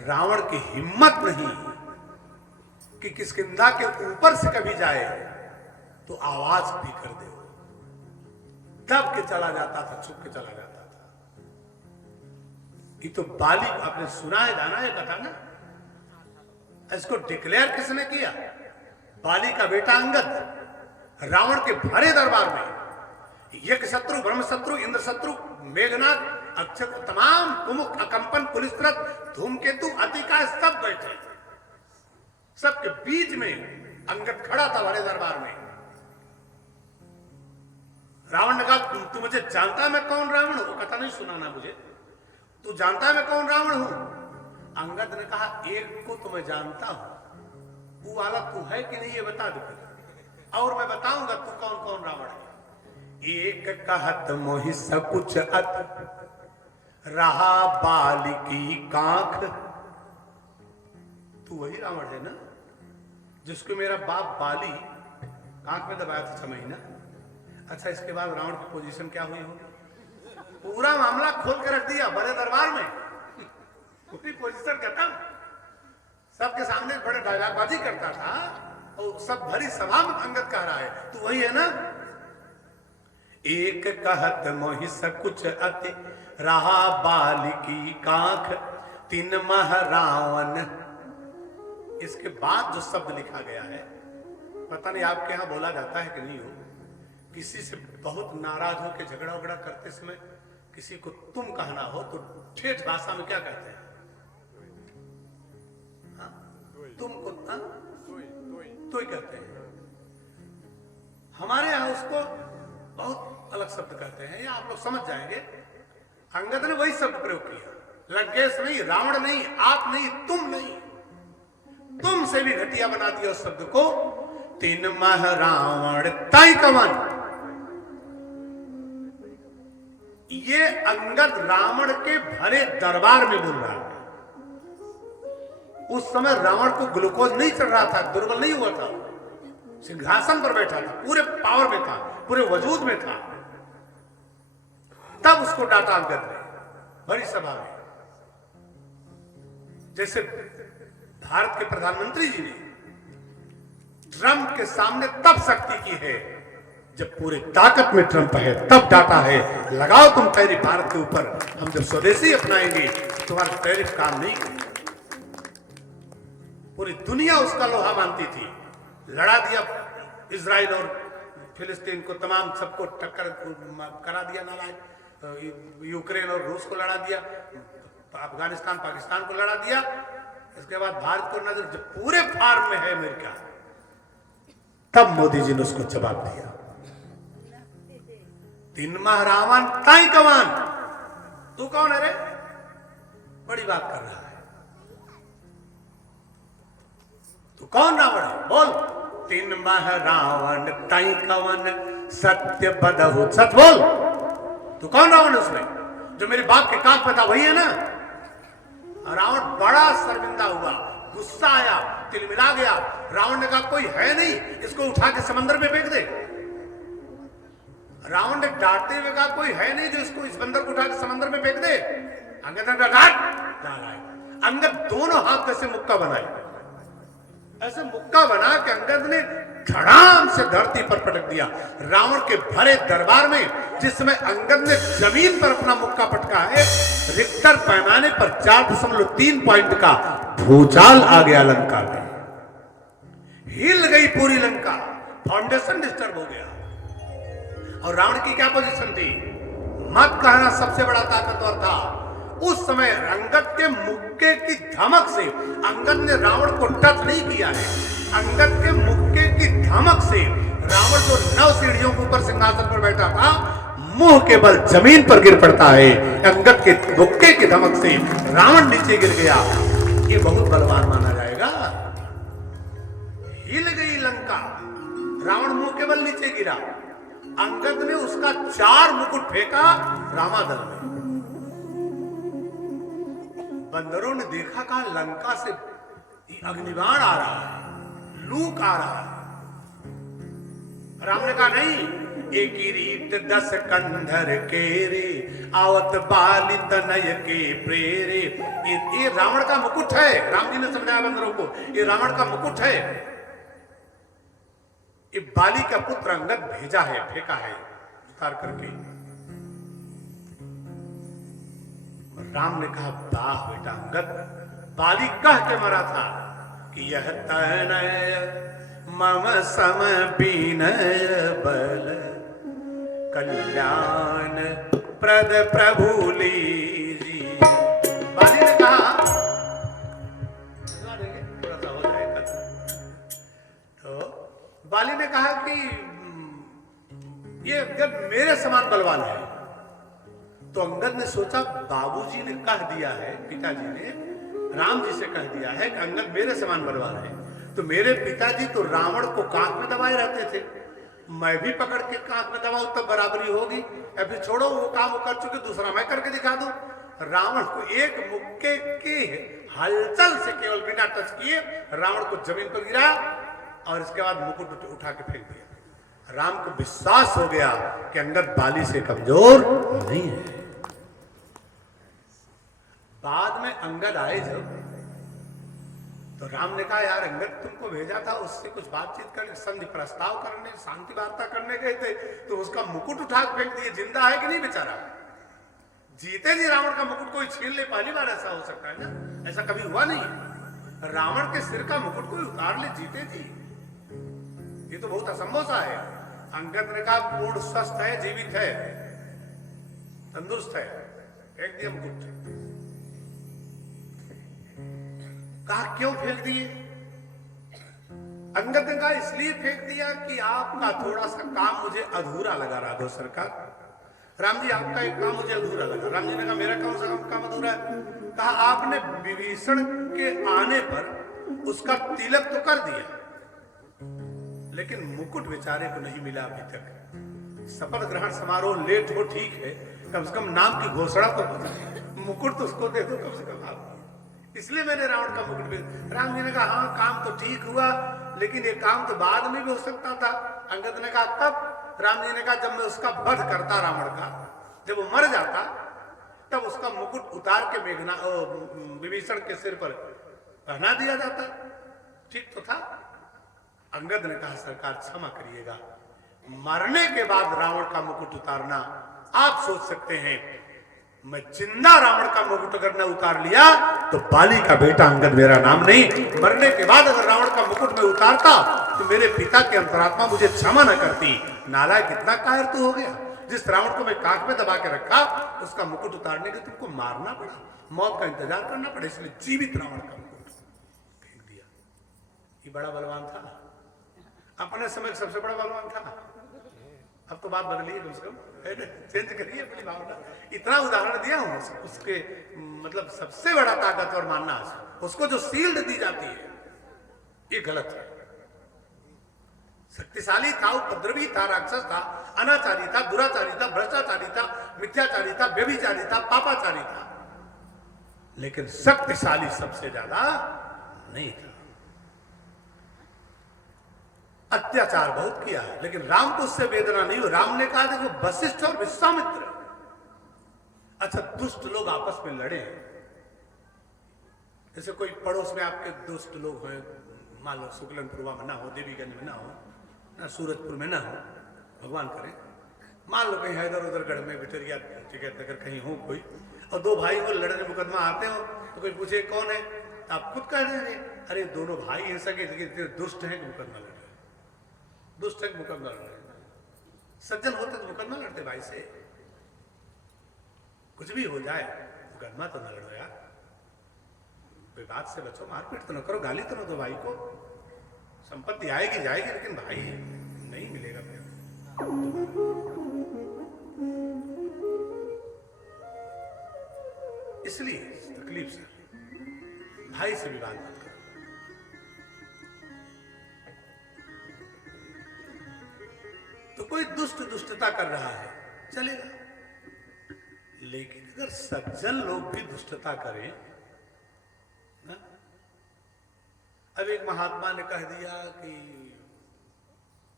रावण की हिम्मत नहीं कि किष्किंधा के ऊपर से कभी जाए तो आवाज भी कर दे। दब के चला जाता था, छुप के चला जाता था। ये तो बाली, आपने सुना है, जाना है, कथा ना? इसको डिक्लेयर किसने किया? बाली का बेटा अंगद रावण के भरे दरबार में यज्ञ शत्रु, ब्रह्म शत्रु, इंद्र शत्रु, मेघनाथ, अक्षत, तमाम कुमुक, अकंपन, पुलिसरथ, धूमकेतु, अतिका सब बैठे। सबके बीच में अंगद खड़ा था भरे दरबार में। रावण ने कहा, तू मुझे जानता है मैं कौन रावण हूं? वो कथा नहीं सुनाना मुझे। तू जानता है मैं कौन रावण हूं? अंगद ने कहा, एक को तो मैं जानता हूं, वो वाला तू है कि नहीं ये बता दो, और मैं बताऊंगा तू कौन कौन रावण है। एक कहत मोहि सकुच अत, रहा बाली की कांख। तू वही रावण है ना जिसको मेरा बाप बाली कांख में दबाया था 6 महीना? अच्छा, इसके बाद रावण की पोजीशन क्या हुई होगी? पूरा मामला खोल के रख दिया बड़े दरबार में, पूरी पोजीशन खत्म। सबके सामने बड़े डायलॉगबाजी करता था और सब भरी सभा में अंगद कह रहा है तू वही है ना? एक कहत मोहि सकुच अति, रहा बाली की कांख, 3 मह रावण। इसके बाद जो शब्द लिखा गया है, पता नहीं आपके यहां बोला जाता है कि नहीं हो, किसी से बहुत नाराज हो के झगड़ा उगड़ा करते समय किसी को तुम कहना हो तो ठेठ भाषा में क्या कहते हैं? तुमको तो कहते हैं। हमारे यहां उसको बहुत अलग शब्द कहते हैं, या आप लोग समझ जाएंगे। अंगद ने वही शब्द प्रयोग किया। लंकेश नहीं, रावण नहीं, आप नहीं, तुम नहीं, तुम से भी घटिया बना दिया उस शब्द को। 3 मह रावण ताई कवन। ये अंगद रावण के भरे दरबार में बोल रहा है। उस समय रावण को ग्लूकोज नहीं चढ़ रहा था, दुर्बल नहीं हुआ था, सिंहासन पर बैठा था, पूरे पावर में था, पूरे वजूद में था। तब उसको डांटा अंगद ने बड़ी सभा में। जैसे भारत के प्रधानमंत्री जी ने ट्रंप के सामने तब सख्ती की है जब पूरे ताकत में ट्रंप है, तब डांटा है, लगाओ तुम टैरिफ भारत के ऊपर, हम जब स्वदेशी अपनाएंगे तुम्हारा टैरिफ काम नहीं करेगा। पूरी दुनिया उसका लोहा मानती थी। लड़ा दिया इजराइल और फिलिस्तीन को, तमाम सबको टक्कर करा दिया नालायक। यूक्रेन और रूस को लड़ा दिया, अफगानिस्तान पाकिस्तान को लड़ा दिया। इसके बाद भारत को नजर जब पूरे फार्म में है अमेरिका, तब मोदी जी ने उसको जवाब दिया। 3 मह रावण ताई कवन। तू कौन है रे? बड़ी बात कर रहा है। तू कौन रावण है? बोल। 3 मह रावण ताई कवन, सत्य बदहु। सच बोल, तू कौन रावण है उसमें? जो मेरे बाप के कांख पे था वही है ना? रावण बड़ा शर्मिंदा हुआ, गुस्सा आया, तिलमिला गया। रावण ने कहा, कोई है नहीं, इसको उठा के समंदर में फेंक दे। रावण ने डांटते हुए कहा, कोई है नहीं जो इसको, इस बंदर को उठा के समंदर में फेंक दे। अंगद ने कहा, अंगद दोनों हाथ से मुक्का बनाए, ऐसे मुक्का बना के अंगद ने धड़ाम से धरती पर पटक दिया। रावण के भरे दरबार में जिस समय अंगद ने जमीन पर अपना मुक्का पटका है, रिक्टर पैमाने पर 4.3 पॉइंट का भूचाल आ गया लंका में। हिल गई पूरी लंका, फाउंडेशन डिस्टर्ब हो गया। और रावण की क्या पोजीशन थी? मत कहना सबसे बड़ा ताकतवर था। उस समय अंगद के मुक्के की धमक से, अंगद ने रावण को टच नहीं किया है, अंगद के मुक्के की धमक से रावण जो 9 सीढ़ियों के ऊपर सिंहासन पर बैठा था, मुंह के बल जमीन पर गिर पड़ता है। अंगद के मुक्के की धमक से रावण नीचे गिर गया। ये बहुत बलवान माना जाएगा। हिल गई लंका, रावण मुंह के बल नीचे गिरा। अंगद ने उसका 4 मुकुट फेंका रामादल में। बंदरों ने देखा, कहा लंका से अग्निबाण आ रहा है, लूक आ रहा है। राम ने कहा नहीं, एक रीत 10 कंधर केरे, आवत बाली तनय के प्रेरे। ये रावण का मुकुट है। राम जी ने समझाया बंदरों को, ये रावण का मुकुट है। ये बाली का पुत्र अंगद भेजा है, फेंका है उतार करके। राम ने कहा, वाह बेटा अंगद, बाली कह के मरा था कि यह तनय मम सम बीनय बल, कल्याण प्रद प्रभु लीजी। बाली ने कहा, थोड़ा सा हो जाएगा। तो बाली ने कहा कि ये जब मेरे समान बलवान है। तो अंगद ने सोचा, बाबूजी ने कह दिया है, पिताजी ने राम जी से कह दिया है कि अंगद मेरे समान बलवान है, तो मेरे पिताजी तो रावण को कांख में दबाए रहते थे, मैं भी पकड़ के कांख में दबाऊं तब बराबरी होगी। या फिर छोड़ो, वो काम कर चुके, दूसरा मैं करके दिखा दूं। रावण को एक मुक्के की हलचल से, केवल बिना टच किए, रावण को जमीन पर गिरा और इसके बाद मुकुट उठा के फेंक दिया। राम को विश्वास हो गया कि अंगद बाली से कमजोर नहीं है। बाद में अंगद आए जब, तो राम ने कहा, यार अंगद तुमको भेजा था, उससे कुछ बातचीत करने, संधि प्रस्ताव करने, शांति वार्ता करने गए थे, तो उसका मुकुट उठा फेंक दिए। जिंदा है कि नहीं बेचारा? जीते जी रावण का मुकुट कोई छीन ले, पहली बार ऐसा हो सकता है ना, ऐसा कभी हुआ नहीं। रावण के सिर का मुकुट कोई उतार ले जीते जी, ये तो बहुत असंभव सा है। अंगद ने कहा, पूर्ण स्वस्थ है, जीवित है, तंदुरुस्त है, फेंक दिया मुकुट। कहा, क्यों फेंक दिए? अंगद ने कहा, इसलिए फेंक दिया कि आपका थोड़ा सा काम मुझे अधूरा लगा राघव सरकार। राम जी, आपका एक काम मुझे अधूरा लगा। राम जी ने कहा, मेरा कौन सा काम अधूरा है? कहा, आपने विभीषण के आने पर उसका तिलक तो कर दिया, लेकिन मुकुट बेचारे को नहीं मिला अभी तक। शपथ ग्रहण समारोह लेट हो ठीक है, कम से कम नाम की घोषणा तो हो जाए, मुकुट तो उसको दे दो कम से कम आप। इसलिए मैंने रावण का मुकुट भेजा। राम जी ने कहा, हाँ काम तो ठीक हुआ, लेकिन ये काम तो बाद में भी हो सकता था। अंगद ने कहा, कब? राम जी ने कहा, जब मैं उसका वध करता रावण का, जब वो मर जाता, तब उसका मुकुट उतार के मेघना विभीषण के सिर पर पहना दिया जाता, ठीक तो था। अंगद ने कहा, सरकार क्षमा करिएगा, मरने के बाद रावण का मुकुट उतारना आप सोच सकते हैं, मैं जिंदा रावण का मुकुट अगर न उतार लिया तो बाली का बेटा अंगद मेरा नाम नहीं। मरने के बाद अगर रावण का मुकुट में उतारता तो मेरे पिता की अंतरात्मा मुझे क्षमा न करती। नालायक कितना कायर तो हो गया, जिस रावण को मैं कांख में दबा के रखा, उसका मुकुट उतारने के तुमको मारना पड़ा, मौत का इंतजार करना पड़ा, इसलिए जीवित रावण का मुकुट फेंक दिया। ये बड़ा बलवान था, अपने समय सबसे बड़ा बलवान था। अब तो बात बदली है, कम से कम चेंज करिए अपनी भावना। इतना उदाहरण दिया हूं उसके, मतलब सबसे बड़ा ताकतवर मानना उसको जो शील्ड दी जाती है, ये गलत है। शक्तिशाली था, उपद्रवी था, राक्षस था, अनाचारी था, दुराचारी था, भ्रष्टाचारी था, मिथ्याचारी था, व्यभिचारी था, पापाचारी था, लेकिन शक्तिशाली सबसे ज्यादा नहीं था। अत्याचार बहुत किया है, लेकिन राम को उससे वेदना नहीं हो। राम ने कहा, देखो वशिष्ठ और विश्वामित्र, अच्छा दुष्ट लोग आपस में लड़े, जैसे कोई पड़ोस में आपके दुष्ट लोग हैं, मान लो शुक्लनपुरवा में ना हो, देवीगंज में ना हो, ना सूरजपुर में ना हो, भगवान करे, मान लो कहीं हैदर उधरगढ़ में, बिटरिया टिकट नगर कहीं हो कोई, और दो भाई को लड़ने मुकदमा आते हो, तो कोई पूछे कौन है, तो आप खुद कह देंगे, अरे दोनों भाई हैं सके, लेकिन दुष्ट हैं कि मुकदमा लड़ रहे, दुष्ट है मुकदमा लड़ रहे। सज्जन होते तो मुकदमा लड़ते भाई से, कुछ भी हो जाए मुकदमा तो न लड़ो यार, विवाद से बचो, मारपीट तो न करो, गाली तो न दो भाई को, संपत्ति आएगी जाएगी, लेकिन भाई नहीं मिलेगा फिर। इसलिए तकलीफ से भाई से विवाद मत करो। तो कोई दुष्टता कर रहा है चलेगा, लेकिन अगर सज्जन लोग भी दुष्टता करें ना, अब एक महात्मा ने कह दिया कि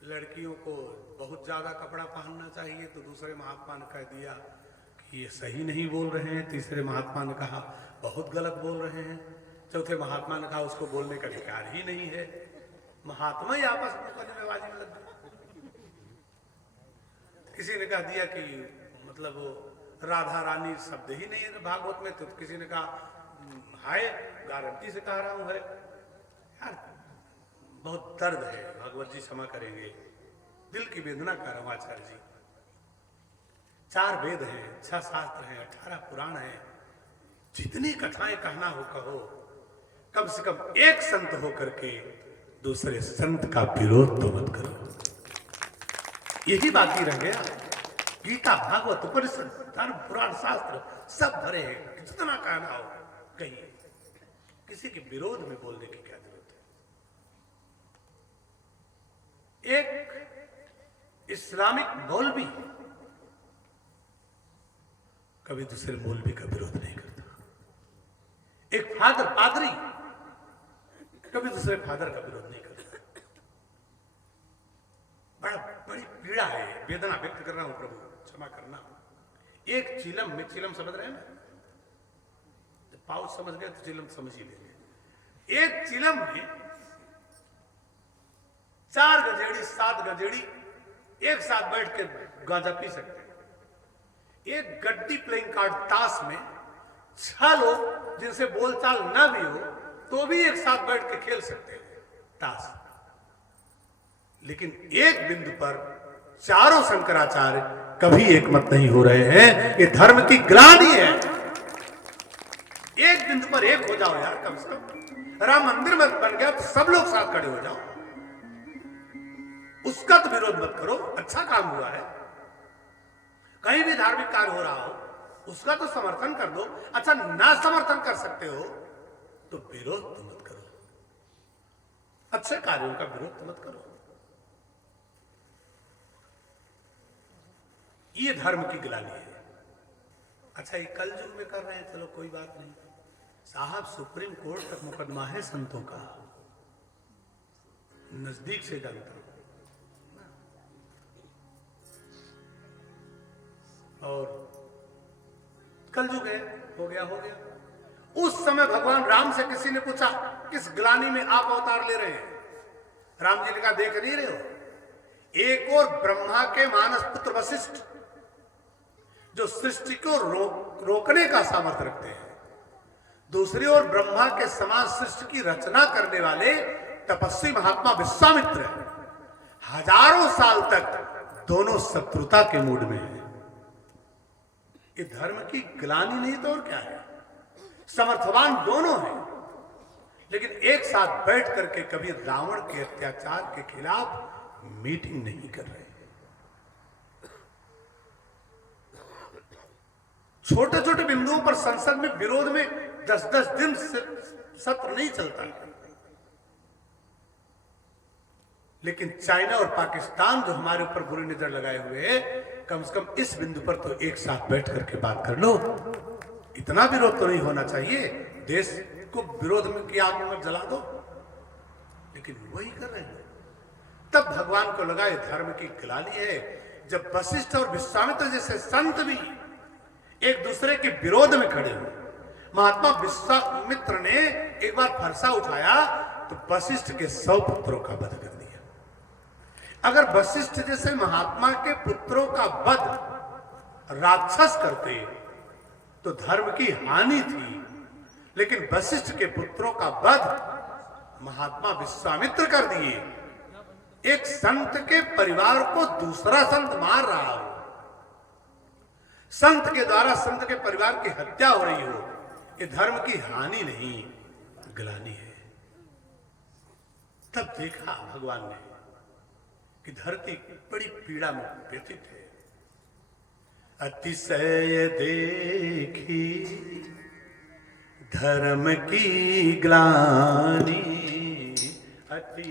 लड़कियों को बहुत ज्यादा कपड़ा पहनना चाहिए, तो दूसरे महात्मा ने कह दिया कि ये सही नहीं बोल रहे हैं। तीसरे महात्मा ने कहा बहुत गलत बोल रहे हैं। चौथे महात्मा ने कहा उसको बोलने का अधिकार ही नहीं है। महात्मा ही आपस में मुकदमेबाजी में लग गए। किसी ने कह दिया कि मतलब वो राधा रानी शब्द ही नहीं है भागवत में, तो किसी ने कहा है, गारंटी से कह रहा हूं है। यार बहुत दर्द है, भागवत जी क्षमा करेंगे, दिल की वेदना कर रहा हूं आचार्य जी। 4 वेद हैं, 6 शास्त्र हैं, 18 पुराण हैं, जितनी कथाएं कहना हो कहो, कम से कम एक संत होकर के दूसरे संत का विरोध तो मत करो। यही बाकी रह गया। गीता भागवत उपनिषद धर्म पुराण शास्त्र सब भरे हैं, जितना कहना हो कहिए, किसी के विरोध में बोलने की क्या जरूरत है। एक इस्लामिक मौलवी कभी दूसरे मौलवी का विरोध नहीं करता। एक फादर पादरी कभी दूसरे फादर का विरोध नहीं करता। बड़ी पीड़ा है, वेदना व्यक्त कर रहा हूं प्रभु, क्षमा करना। एक चिलम में, चिलम समझ रहे हैं ना, जब पाउच समझ गए तो चिलम समझ ही लेंगे। एक चिलम में 4 गजेड़ी 7 गजेड़ी एक साथ बैठ के गांजा पी सकते हैं। एक गड्डी प्लेइंग कार्ड ताश में 6 लोग जिनसे बोलचाल ना भी हो तो भी एक साथ बैठ के खेल सकते हैं ताश। लेकिन एक बिंदु पर चारों शंकराचार्य कभी एक मत नहीं हो रहे हैं। ये धर्म की ग्लानि है। एक बिंदु पर एक हो जाओ यार, कम से कम। राम मंदिर में बन गया तो सब लोग साथ खड़े हो जाओ, उसका तो विरोध मत करो। अच्छा काम हुआ है, कहीं भी धार्मिक कार्य हो रहा हो उसका तो समर्थन कर दो। अच्छा, ना समर्थन कर सकते हो तो विरोध तो मत करो, अच्छे कार्यों का विरोध तो मत करो। ये धर्म की गिलानी है। अच्छा, ये कल युग में कर रहे हैं, चलो कोई बात नहीं साहब, सुप्रीम कोर्ट तक मुकदमा है संतों का, नजदीक से जानता हूं। और कल युग है, हो गया। उस समय भगवान राम से किसी ने पूछा किस ग्लानि में आप अवतार ले रहे हैं? राम जी ने कहा देख नहीं रहे हो, एक और ब्रह्मा के मानस पुत्र वशिष्ठ जो सृष्टि को रोकने का सामर्थ्य रखते हैं, दूसरी ओर ब्रह्मा के समान सृष्टि की रचना करने वाले तपस्वी महात्मा विश्वामित्र हजारों साल तक दोनों शत्रुता के मूड में है। ये धर्म की ग्लानि नहीं तो और क्या है। समर्थवान दोनों हैं, लेकिन एक साथ बैठ करके कभी रावण के अत्याचार के खिलाफ मीटिंग नहीं कर रहे। छोटे छोटे बिंदुओं पर संसद में विरोध में 10-10 दिन सत्र नहीं चलता, लेकिन चाइना और पाकिस्तान जो हमारे ऊपर बुरी नजर लगाए हुए हैं, कम से कम इस बिंदु पर तो एक साथ बैठ करके बात कर लो। इतना विरोध तो नहीं होना चाहिए, देश को विरोध में की आग में जला दो, लेकिन वही कर रहे हैं। तब भगवान को लगा ये धर्म की गिलानी है। जब वशिष्ठ और विश्वामित्र जैसे संत भी एक दूसरे के विरोध में खड़े हुए, महात्मा विश्वामित्र ने एक बार फरसा उठाया तो वशिष्ठ के 100 पुत्रों का वध कर दिया। अगर वशिष्ठ जैसे महात्मा के पुत्रों का वध राक्षस करते तो धर्म की हानि थी, लेकिन वशिष्ठ के पुत्रों का वध महात्मा विश्वामित्र कर दिए। एक संत के परिवार को दूसरा संत मार रहा हो, संत के द्वारा संत के परिवार की हत्या हो रही हो, ये धर्म की हानि नहीं गिलानी है। तब देखा भगवान ने कि धरती बड़ी पीड़ा में व्यथित है। अतिशय देखी धर्म की ग्लानि, अति